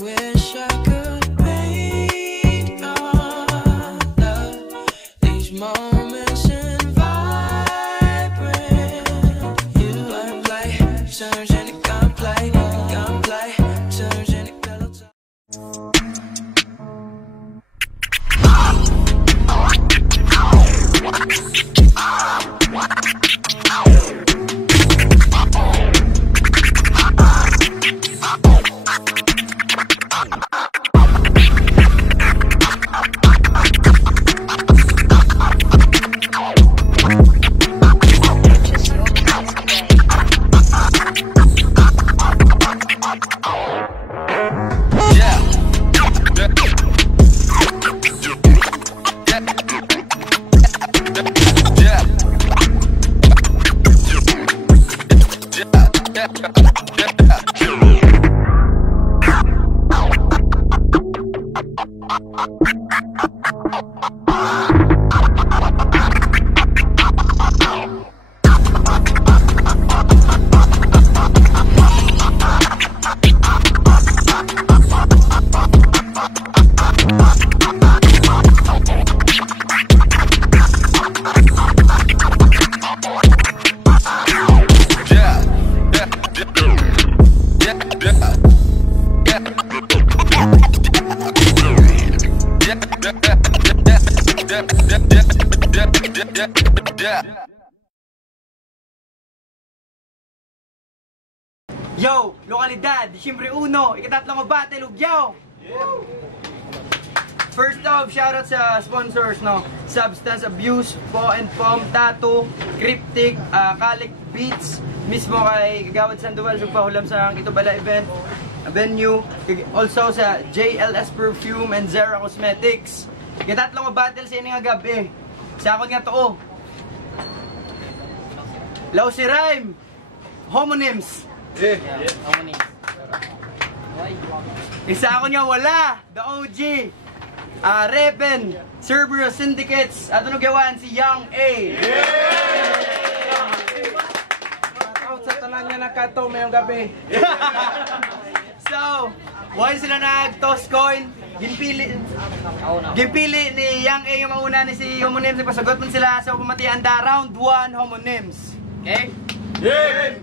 wish I could paint our love, these moments in vibrant. You are play, turns into gunplay, turns into pillow talk. Yo, lokalidad, Disyembre 1, ikatatlong battle, ugyaw! First off, shoutout sa sponsors, no? Substance Abuse, Po and Pom, Tattoo, Cryptic, Calic Beats, mismo kay Kagawad Sandoval, sugpahulam sa Itubala event, venue, also sa JLS Perfume and Zara Cosmetics. Ikatatlong battle sa ining gabi. Sa akon nga to, Law si Rhyme, Homonyms. Isa ako niya wala, the OG, Repen, Cerberus Syndicates, at ano gawan si Young A. Out sa tanan niya nakato mayong gabi. So, why sila nag-toss coin? Ginpili ni Young A yung mauna ni si Homonyms. Pasagot man sila sa pamatian da round 1 Homonyms. Okay? Yeah!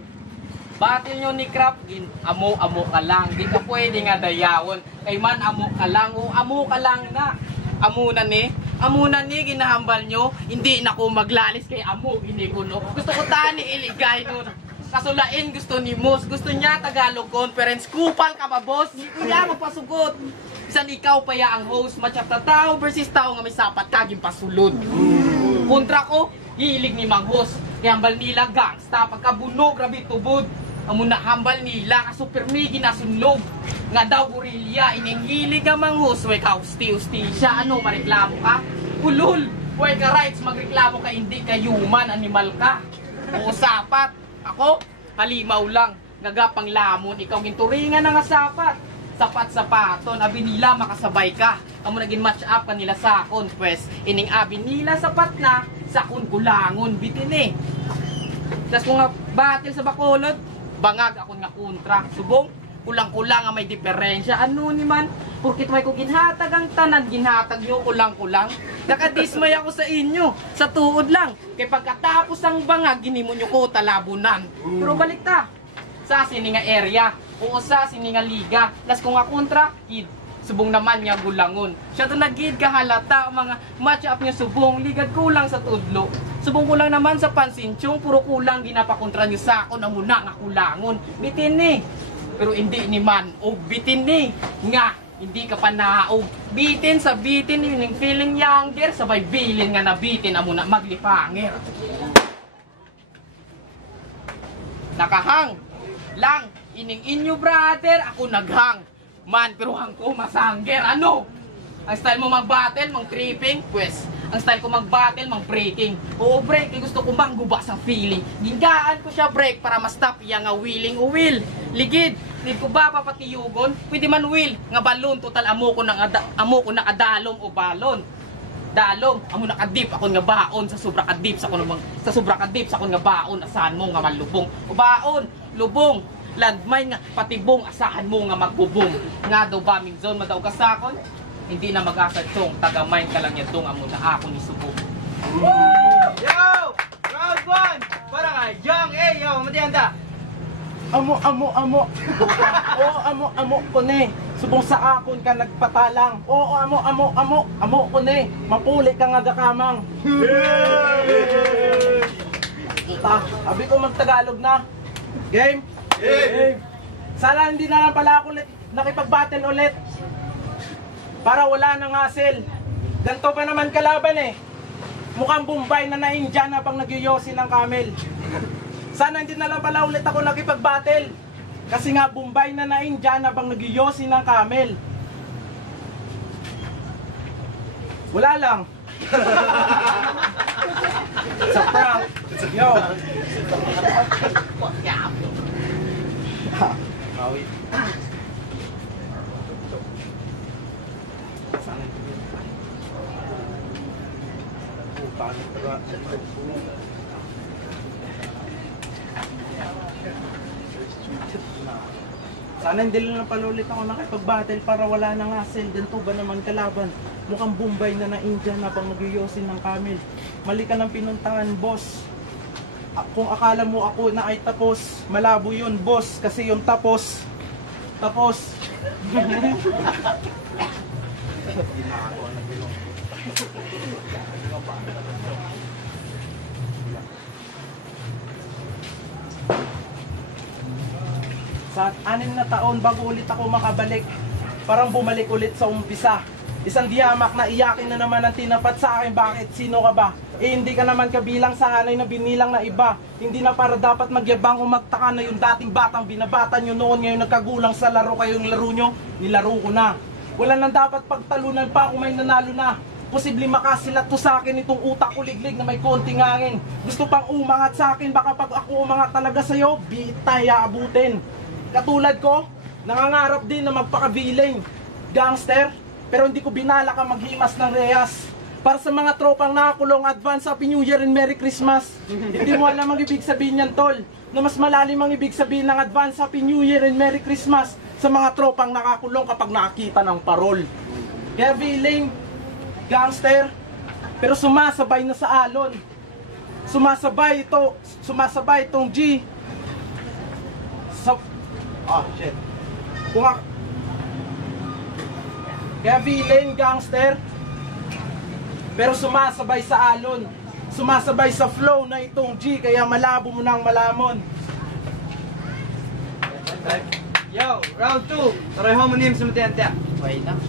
Batil nyo ni Crap, amo-amo ka lang. Di ka pwede nga dayawon. Kay man, amo ka lang. O, amo ka lang na. Amo na ni, ginahambal nyo. Hindi na ko maglalis kay amo, hindi ko no. Gusto ko tani iligay nun. Kasulain gusto ni Moss. Gusto niya Tagalog Conference. Kupal ka pa, boss. Hindi ko niya magpasugot. Isan ikaw pa ya ang host. Matchap na tao versus tao nga may sapat kaging pasulod. Kontra ko, hilig ni Mang Host. Kaya hambal nila gangsta. Pagkabunog, grabe tubod. Amo na hambal nila, super may ginasunlog. Nga daw gorilya, inenghilig ang Mang Host. Way ka, usti-usti siya. Ano, mareklamo ka? Ulul! Way ka rights, magreklamo ka, hindi ka human, animal ka. O sapat. Ako, halimaw lang. Nagapang lamon, ikaw ginturingan na nga sapat. Sapat-sapaton, abi nila makasabay ka. Amo naging match up kanila sa akon. Pwes, ining abi nila sapat na, sa akon kulangon, bitin eh. Tas kung nga battle sa Bacolod, bangag ako nga kontra. Subong, kulang-kulang nga may diferensya. Ano ni man? Porkit may ko ginhatag ang tanan, ginhatag nyo kulang-kulang. Nakadismay ako sa inyo, sa tuod lang. Kay pagkatapos ang bangag, ginimo nyo ko talabunan. Pero balik ta, sa sininga area, o sa sininga liga. Tas kung nga kontra, kid, subong naman nga gulangon. Siya to nagid kahalata mga match up niya subong, ligad kulang sa tudlo. Subong kulang naman sa pansinchong, puro kulang ginapakontra niyo sa ako na muna nga kulangon. Bitin ni. Pero hindi ni man, o bitin ni. Nga, hindi ka pa naog. Bitin sa bitin, yung feeling younger, sabay bilin nga nabitin, amo na maglipanger. Nakahang lang, ining inyo brother, ako naghang. Man, pero hang ko masangger, ano? Ang style mo mag-battle, mang-tripping, pues, ang style ko mag-battle, mang-breaking. Oo, break, gusto ko mangguba sa feeling. Gingaan ko siya break para ma-stop iya nga willing o will. Ligid, need ko ba papatiyugon? Pwede man will, nga balon, total amo ko nakadalom o balon. Dalom, amo nakadip, ako nga baon, sa sobra kadip, sa sobra kadip, sa ako nga baon, asan mo nga malubong. O baon, lubong, landmine nga patibong asahan mo nga magbubong. Nga daw bombing zone madaw kasakon. Hindi na mag-asad tong taga-mine ka lang yatong amo na ako ni subong. Yo! Round 1! Para kay Young A! Yo, matihanda! Amo. Oo, amo ko ne. Subong sa akon ka nagpatalang. Oo, amo ko ne. Mapuli ka nga gakamang. Abi ko magtagalog na. Game? Game. Sana hindi na lang pala ako nakipag-battle ulit. Para wala nang hassle. Ganto pa naman kalaban eh. Mukhang Bombay na na-Indian habang nagyoyosi ng camel. Sana hindi na lang pala ulit ako nakipag-battle. Kasi nga Bombay na na-Indian habang nagyoyosi ng camel. Wala lang. Sa prank. Yo. Bawi. Sana hindi lang pala ulit ako nakipag-battle para wala nang hassle. Ganito ba naman kalaban? Mukhang Bombay na na-Indian habang nagyoyosin ng camel. Mali ka ng pinuntahan, boss. Kung akala mo ako na ay tapos, malabo yun, boss. Kasi yung tapos. Sa 6 na taon bago ulit ako makabalik, parang bumalik ulit sa umpisa. Isang diyamak na iyakin na naman ang tinapat sa akin. Bakit? Sino ka ba? Eh hindi ka naman kabilang sa hanay na binilang na iba. Hindi na para dapat magyabang o magtaka na yung dating batang binabata nyo noon. Ngayon nagkagulang sa laro kayo yung laro nyo. Nilaro ko na. Wala nang dapat pagtalunan pa kung may nanalo na. Posibleng makasilat to sa akin itong utak ko liglig na may konting hangin. Gusto pang umangat sa akin. Baka pag ako umangat talaga sa'yo, bitay aabutin. Katulad ko, nangangarap din na magpaka-villain, gangster, pero hindi ko binala ka maghimas ng rehas. Para sa mga tropang nakakulong, advance Happy New Year and Merry Christmas. Hindi mo alam ang ibig sabihin niyan, tol, na mas malalim ang ibig sabihin ng advance Happy New Year and Merry Christmas sa mga tropang nakakulong kapag nakakita ng parol. Kaya villain, gangster, pero sumasabay na sa alon. Sumasabay itong G. Shit. Kaya villain, gangster, pero sumasabay sa alon. Sumasabay sa flow na itong G, kaya malabo mo nang malamon. Yo, round 2. Pareho mo niyang sumatiyanda. Okay na.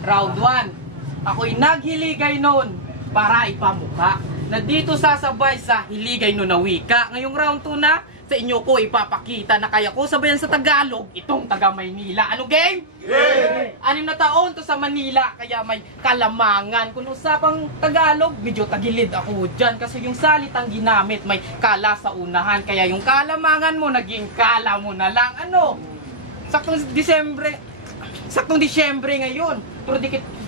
Round 1. Ako'y naghiligay noon para ipamuka na dito sasabay sa hiligay no na wika. Ngayong round 2 na, sa inyo ko ipapakita na kaya ko sabayan sa Tagalog itong taga Maynila. Ano game? Yeah! 6 na taon to sa Manila kaya may kalamangan. Kung usapang Tagalog, medyo tagilid ako dyan kasi yung salitang ginamit may kala sa unahan. Kaya yung kalamangan mo naging kala mo na lang. Ano? Saktong Disyembre ngayon.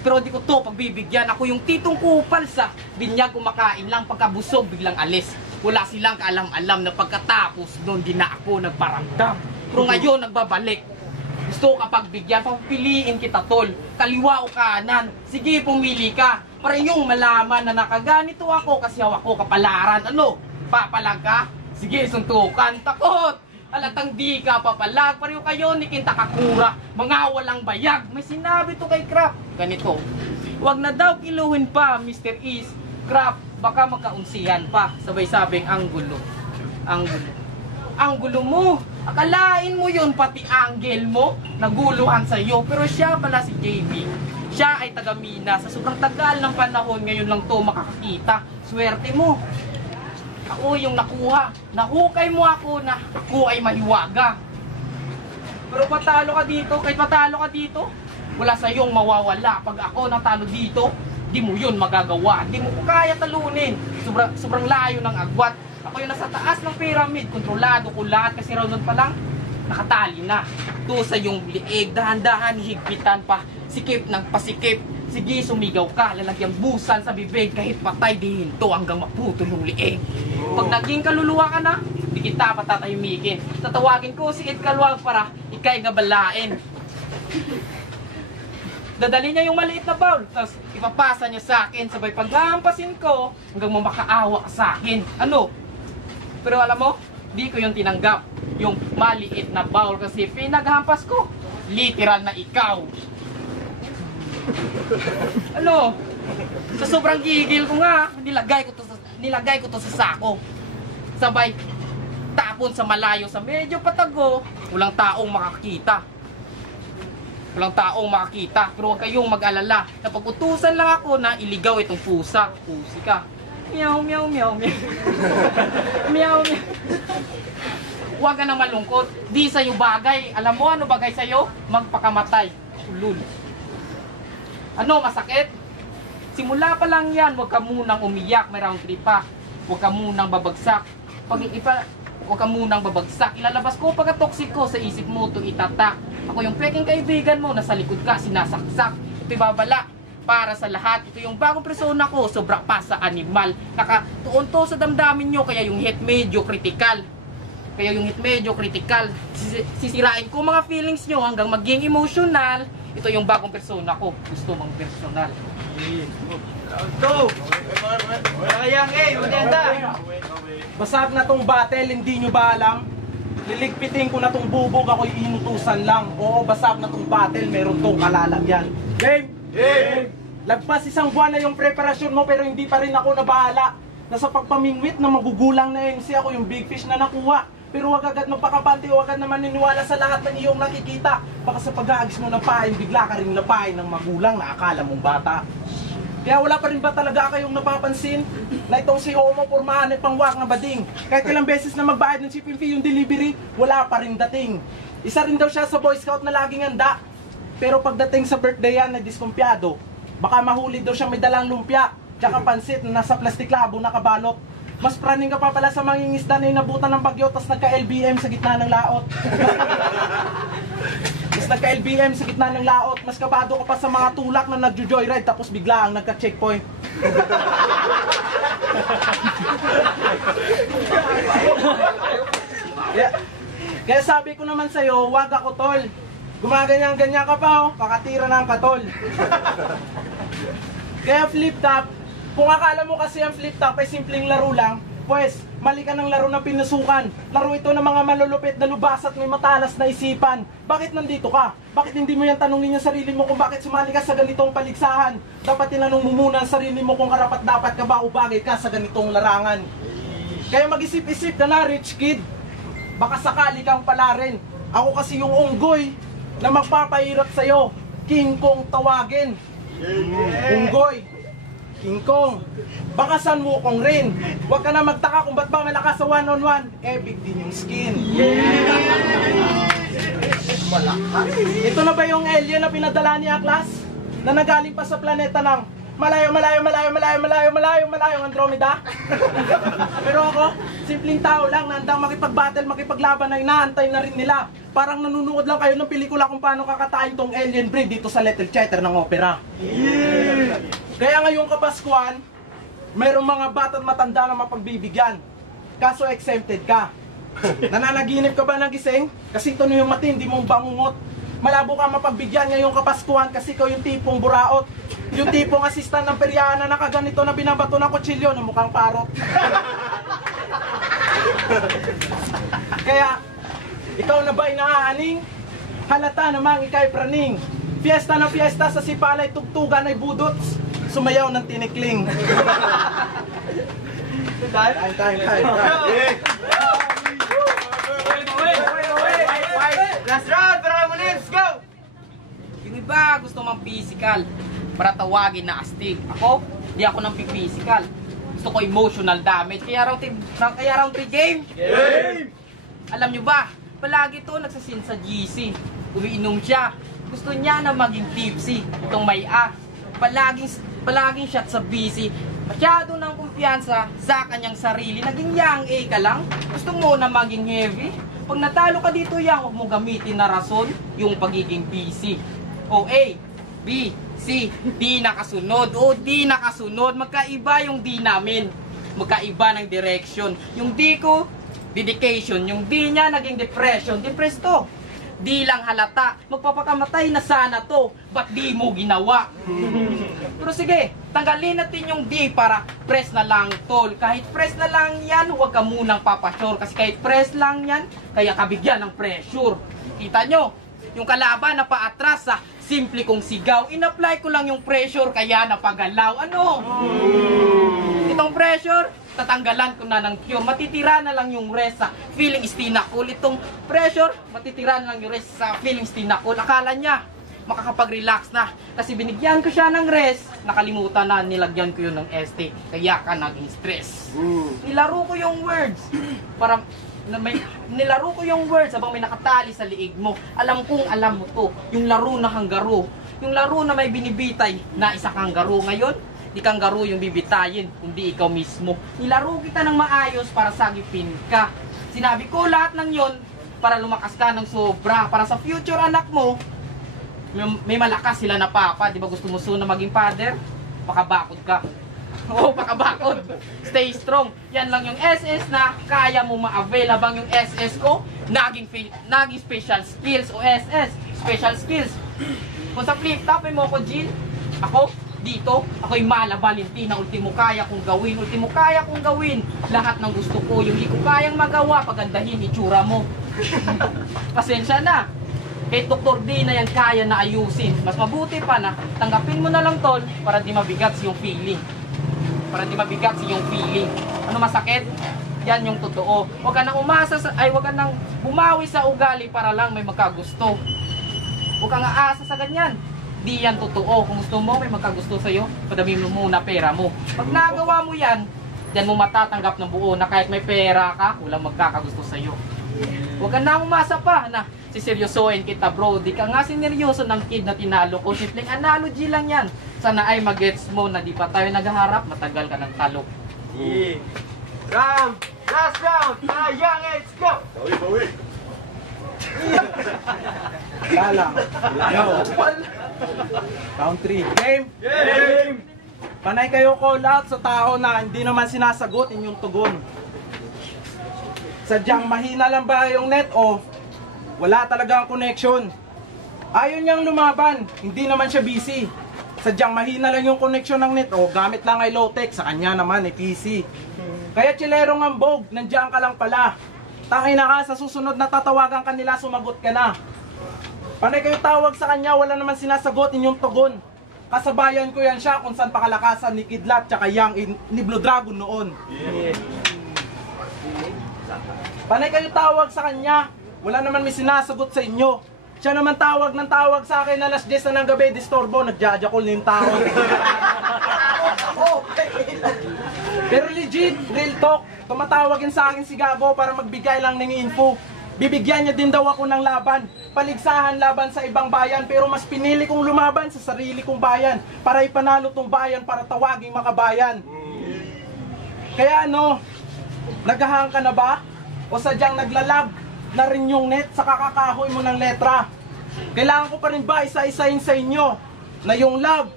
Pero di ko to pagbibigyan. Ako yung titong kupal sa binyag kumakain lang pagkabusog biglang alis. Wala silang kaalam-alam na pagkatapos doon di na ako nagparamdam. Pero ngayon nagbabalik. Gusto ko kapag bigyan, papiliin kita tol. Kaliwa o kanan. Sige, pumili ka. Para yung malaman na nakaganito ako kasi hawak ko kapalaran. Ano? Papalag ka? Sige, suntukan. Takot! Alatang di ka papalag. Pareho kayo ni Kinta Kakura. Mga walang bayag. May sinabi to kay Krap. Ganito. Huwag na daw kiluhin pa, Mr. East. Krap, baka magkaunsihan pa. Sabay-sabing ang gulo. Ang gulo mo. Akalain mo yun, pati angle mo. Naguluhan sa'yo. Pero siya pala si JB. Siya ay taga-Mina. Sa sobrang tagal ng panahon, ngayon lang to makakakita. Swerte mo. Ako yung nakuha. Nahukay mo ako na ako ay mahiwaga. Pero patalo ka dito. Kahit patalo ka dito, wala sa'yong mawawala. Pag ako natalo dito, di mo yun magagawa. Di mo kaya talunin. Sobrang layo ng agwat. Ako yung nasa taas ng pyramid. Kontrolado ko lahat kasi raw nun pa lang nakatali na. To sa yung liig, dahan-dahan, higpitan pa. Sikip ng pasikip. Sige, sumigaw ka. Lalagyan busan sa bibig. Kahit patay, di hinto hanggang maputol yung liig. Pag naging kaluluwa ka na, di kita patatahimikin. Tatawagin ko si Ed Kalwag para ikay gabalain. Dadali niya yung maliit na bowl, tapos ipapasa niya sa akin, sabay paghahampasin ko, hanggang makaawa ka sa akin. Ano? Pero alam mo, di ko yung tinanggap, yung maliit na bowl, kasi pinaghampas ko, literal na ikaw. Ano? Sa sobrang gigil ko nga, nilagay ko to sa sako. Sabay, tapon sa malayo, sa medyo patago, walang taong makakita. Walang taong makakita, pero huwag kayong mag-alala. Napag-utusan lang ako na iligaw itong pusa. Pusi ka. Meow, meow, meow, meow. Meow, meow. Huwag ka na malungkot. Di sa'yo bagay. Alam mo ano bagay sa'yo? Magpakamatay. Ulul. Ano, masakit? Simula pa lang yan, huwag ka munang umiyak. May round 3 pa. Huwag ka munang babagsak. Huwag ka munang babagsak. Ilalabas ko pagka-toxic ko sa isip mo to itatak. Ako yung peking kaibigan mo, nasa likod ka, sinasaksak. Ito'y babala para sa lahat. Ito yung bagong persona ko, sobra pa sa animal. Nakatuon to sa damdamin nyo, kaya yung hit medyo critical. Sisirain ko mga feelings nyo hanggang maging emotional. Ito yung bagong persona ko. Gusto mong personal. Go! Kayang maganda. Basag na tong battle, hindi nyo ba alam? Liligpitin ko na tong bubog, ako'y inutusan lang. Oo, basag na tong battle, meron tong kalalagyan. Game! Game! Lagpas isang buwan na yung preparasyon mo, pero hindi pa rin ako nabahala. Nasa pagpamingwit na magugulang na MC ako, yung big fish na nakuha. Pero wag agad magpakapante, wag agad naman niniwala sa lahat ng iyong nakikita. Baka sa pag-aagis mo ng pain, bigla ka rin lapain ng magulang na akala mong bata. Kaya wala pa rin ba talaga kayong napapansin na itong si Homo pormahan ay pangwak na bading? Kahit ilang beses na magbayad ng shipping fee yung delivery, wala pa rin dating. Isa rin daw siya sa Boy Scout na laging handa. Pero pagdating sa birthday yan na diskumpyado, baka mahuli daw siya may dalang lumpia, tsaka pansit na nasa plastic labo nakabalot. Mas praning ka pa pala sa mangingisda na inabutan ng bagyo, tas nagka-LBM sa gitna ng laot. Mas nagka-LBM sa gitna ng laot, mas kabado ka pa sa mga tulak na nagjo-joyride tapos bigla ang nagka-checkpoint. Kaya sabi ko naman sa'yo, wag ako tol. Gumaganyan-ganyan ka pa oh, kakatira ng katol. Kaya flip top, kung akala mo kasi ang flip top ay simpleng laro lang, pues, mali ka ng laro ng pinasukan. Laro ito ng mga malulupit na lubas at may matalas na isipan. Bakit nandito ka? Bakit hindi mo yan tanungin yung sarili mo kung bakit sumali ka sa ganitong paligsahan? Dapat tinanong mo muna ang sarili mo kung karapat-dapat ka ba o bagay ka sa ganitong larangan. Kaya mag-isip-isip ka na, rich kid. Baka sakali kang pala rin. Ako kasi yung unggoy na magpapahirap sa'yo. King Kong tawagin. Unggoy, King Kong, baka San Wukong rin. Huwag ka na magtaka kung ba't ba malakas sa one-on-one. Big din yung skin. Ito na ba yung alien na pinadala ni Aklas? Na nagaling pa sa planeta ng malayong Andromeda? Pero ako, simpleng tao lang na handang makipag-battle, makipaglaban na inaantay na rin nila. Parang nanunood lang kayo ng pelikula kung paano kakatayin tong alien breed dito sa Little Theater ng opera. Kaya ngayong Kapaskuhan, mayroong mga bata't matanda na mapagbibigyan. Kaso exempted ka. Nananaginip ka ba ng gising? Kasi ito na yung matindi mong bangungot. Malabo ka mapagbigyan ngayong Kapaskuhan kasi ikaw yung tipong buraot. Yung tipong asistan ng peryahan na nakaganito na binabato ng kutsilyo na mukhang parot. Kaya, ikaw na ba'y naaaning? Halata namang ika'y praning. Fiesta na fiesta sa sipalay, tugtugan ay budots. Sumayaw ng tinikling. Time. Last round, para mo let's go! Yung iba gusto mang physical para tawagin na astig. Ako, di ako nang physical. Gusto ko emotional damage. Kaya round 3 game. Alam nyo ba, palagi to nagsasin sa GC. Umiinom siya. Gusto niya na maging tipsy. Itong may palaging shot sa BC. Masyado ng kumpiyansa sa kanyang sarili. Naging young A ka lang. Gusto mo na maging heavy. Pag natalo ka dito yang, huwag mo gamitin na rason yung pagiging busy. O A, B, C, D nakasunod. O D nakasunod. Magkaiba yung D namin. Magkaiba ng direction. Yung D ko, dedication, yung di niya naging depression, depressed to. Di lang halata, magpapakamatay na sana to, ba't di mo ginawa? Pero sige, tanggalin natin yung di para press na lang tol. Kahit press na lang yan, huwag ka munang papasure. Kasi kahit press lang yan, kaya kabigyan ng pressure. Kita nyo, yung kalaban na paatras sa simple kong sigaw, in-apply ko lang yung pressure kaya napagalaw. Ano? Itong pressure, tatanggalan ko na ng cure. Matitira na lang yung rest sa feeling istinakul. Itong pressure, matitira na lang yung rest sa feeling istinakul. Akala niya, makakapag-relax na. Kasi binigyan ko siya ng rest, nakalimutan na, nilagyan ko yun ng ST. Kaya ka naging stress. Nilaro ko yung words para nilaro ko yung words habang may nakatali sa liig mo. Alam kong alam mo to, yung laro na hanggaro. Yung laro na may binibitay na isa kang garo. Ngayon, di kang garo yung bibitayin, kundi ikaw mismo. Nilaro kita ng maayos para sagipin ka. Sinabi ko lahat ng yon para lumakas ka ng sobra. Para sa future anak mo, may malakas sila na papa. Di ba gusto mo soon na maging father? Pakabakod ka. Oo, pakabakod. Stay strong. Yan lang yung SS na kaya mo ma-avail. Habang yung SS ko, naging special skills o SS. Special skills. Kung sa flip top, mo ako, Jill. Ako, dito, ako'y Mala Valentina. Ultimo kaya kong gawin. Ultimo kaya kong gawin. Lahat ng gusto ko. Yung hindi ko kayang magawa, pagandahin itsura mo. Pasensya na. Kahit Dr. D na yan kaya na ayusin. Mas mabuti pa na tanggapin mo na lang tol para di mabigat yung feeling. Para di mabigat yung feeling. Ano masakit? Yan yung totoo. Huwag ka nang umasa huwag ka nang bumawi sa ugali para lang may magkagusto. Huwag kang aasa sa ganyan. Di yan totoo. Kung gusto mo may magkagusto sa'yo, padami mo muna pera mo. Pag nagawa mo yan, yan mo matatanggap ng buo na kahit may pera ka, walang magkakagusto sa'yo. Huwag ka nang umasa pa na siseryosohin kita bro. Di ka nga sineryoso ng kid na tinalo ko. Simpleng analogy lang yan. Sana ay magets mo na di pa tayo naghaharap, matagal ka ng talo. Yeah. Ram! Last round! Young Eds, go! Bawi. Lalang. Yo. Round 3. Game? Game! Panay kayo call out sa tao na hindi naman sinasagot inyong tugon. Sadyang mahina lang ba yung net o wala talagang connection? Ayaw niyang lumaban, hindi naman siya busy. Sadyang mahina lang yung connection ng net o gamit lang ay low-tech, sa kanya naman ay PC. Kaya chilerong ambog, nandiyan ka lang pala. Tangay na ka, sa susunod na tatawagan ka nila, sumagot ka na. Panay kayo tawag sa kanya, wala naman sinasagot inyong tugon. Kasabayan ko yan siya kung saan pakalakasan ni Kidlat tsaka Yang ni Blue Dragon noon. Panay kayo tawag sa kanya, wala naman may sinasagot sa inyo. Siya naman tawag ng tawag sa akin alas 10 na ng gabi, disturbo, nagjajakol na yung tao. Pero legit, real talk, tumatawagin sa akin si Gago para magbigay lang ng info. Bibigyan niya din daw ako ng laban, paligsahan laban sa ibang bayan, pero mas pinili kong lumaban sa sarili kong bayan para ipanalo tong bayan para tawaging makabayan. Kaya ano, naghahang ka na ba? O sadyang naglalab na rin yung net sa kakakahoy mo ng letra? Kailangan ko pa rin ba isa-isahin sa inyo na yung lab,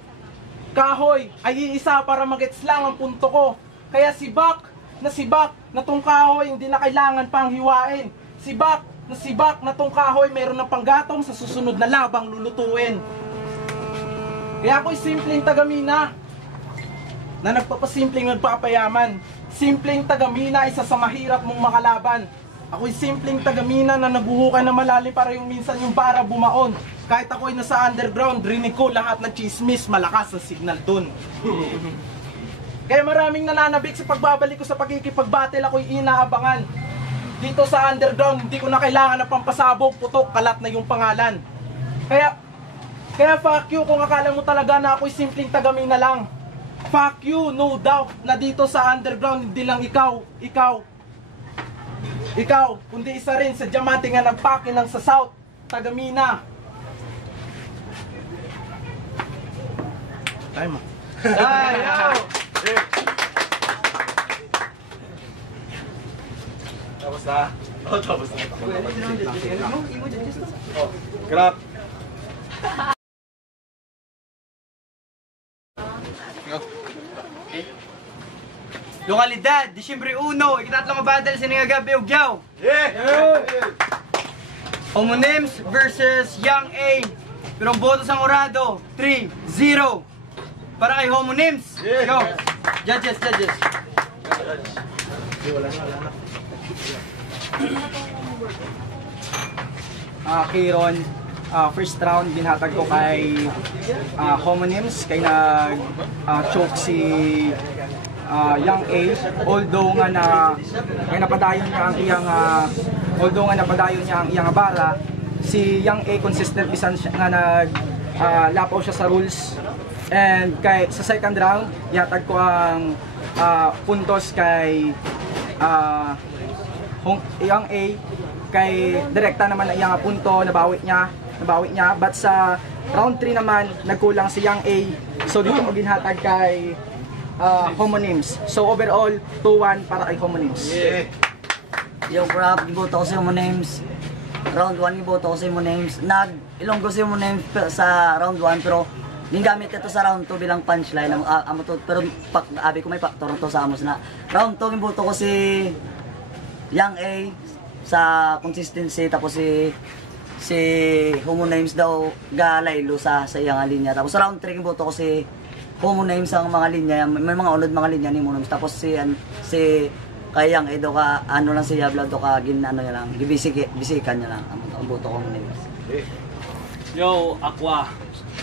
kahoy ay iisa para magets lang ang punto ko. Kaya sibak na tong kahoy hindi na kailangan pang hiwain. Sibak na tong kahoy meron ng panggatong sa susunod na labang lulutuin. Kaya ako'y simpleng tagamina na nagpapasimpleng nagpapayaman. Simpleng tagamina, isa sa mahirap mong makalaban. Ako'y simpleng tagamina na naguhukay na malalim para yung minsan yung bara bumaon. Kahit ako'y nasa underground, rinig ko lahat ng chismis, malakas ang signal dun. Kaya maraming nananabik sa pagbabalik ko sa pagkikipagbattle, ako'y inaabangan. Dito sa underground, hindi ko na kailangan na pampasabog, putok, kalat na yung pangalan. Kaya fuck you kung akala mo talaga na ako'y simpleng tagamina lang. Fuck you, no doubt, na dito sa underground, hindi lang ikaw, kundi isa rin sa diamante nga nagpake lang sa South, tagamina. Time mo. Tapos na? Oo, tapos na. Grab. Lokalidad, Disyembre 1, ikatatlong battle sa Ningagabi, Ugyaw. Homonyms versus Young A. Pero ang boto sa Orado, 3-0. Para kay Homonyms. Go. Judges. Kiron, first round binhatag ko kay Homonyms, kay nag-choke si Young A, although nga napadayon niya ang iyang bara, si Young A consistent bisan siya nga lapaw siya sa rules. And sa second round, yatag ko ang puntos kay Young A, kay direkta naman ang iyang punto, nabawi niya, but sa round 3 naman nagkulang si Young A, so dito mo ginhatag kay Homonyms. So overall 2-1 para kay Homonyms. Yung Krap, giboto ko sa Homonyms. Round 1 giboto ko sa Homonyms. Nag-ilonggo si Homonyms sa round 1, pero gingamit ito sa round 2 bilang punchline. Pero abi ko may faktor to sa amos na. Round 2 giboto ko si Young A sa consistency, tapos si Homonyms daw galaylo sa iyang linya. Tapos sa round 3 giboto ko si Homonyms ang mga linya, may mga unod mga linya ni Homonyms. Tapos si kayang daw ka ano lang siya vlog do ka ginano niya lang, bisikan niya lang ang boto ko Homonyms. Yo, Aqua.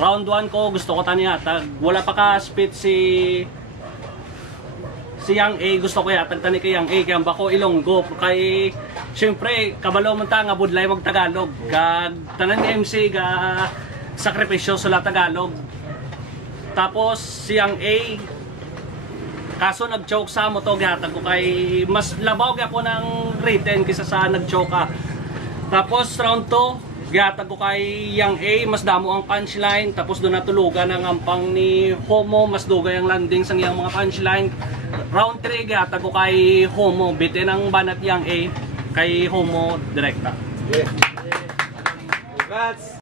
Round 1 ko gusto ko taniya tag wala pa ka spit si Young A, gusto ko yatag tani kay Young A kaya bako Ilonggo kay syempre kabalo man ta nga budlay wag Tagalog kag tanan ni MC ga sakripisyo sa Tagalog. Tapos si Young A, kaso nag-choke sa mo to, gihatag ko kay mas labaw kaya po ng written kaysa sa nag-choke ka. Tapos round 2, gihatag ko kay Young A, mas damo ang punchline, tapos doon natulugan ang ampang ni Homo, mas dugay ang landing sa iyang mga punchline. Round 3, gihatag ko kay Homo, bitin ang banat Young A, kay Homo direkta. Congrats!